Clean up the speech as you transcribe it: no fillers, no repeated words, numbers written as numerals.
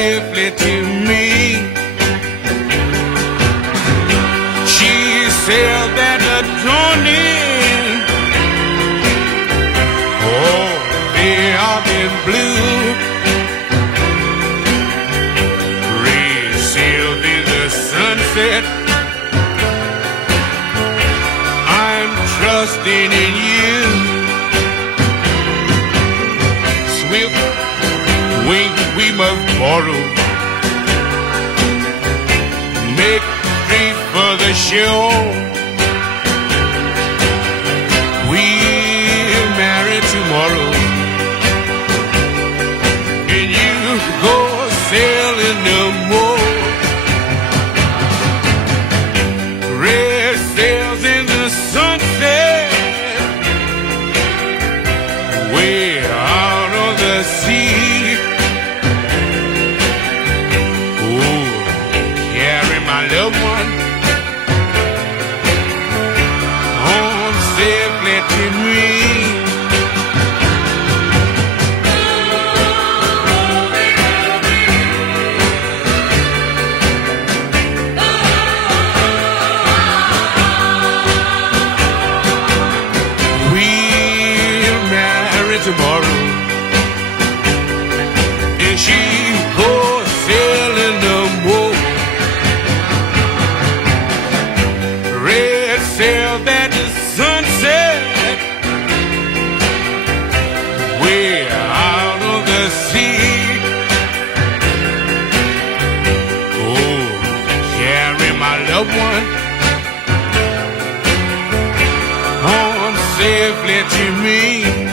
safely to me. She sailed that adorning, oh, they are in blue. Ray sailed in the sunset. I'm trusting in you. Swift wing we must borrow, make straight for the shore. We'll marry tomorrow, and you go sailing no more. Red sails in the sunset, way out on the sea. Oh, carry my loved one home safely to me. We'll marry tomorrow, and she goes sailing no more. Red sail that the sunset, way out on the sea. Oh, carry my loved one home safely to me.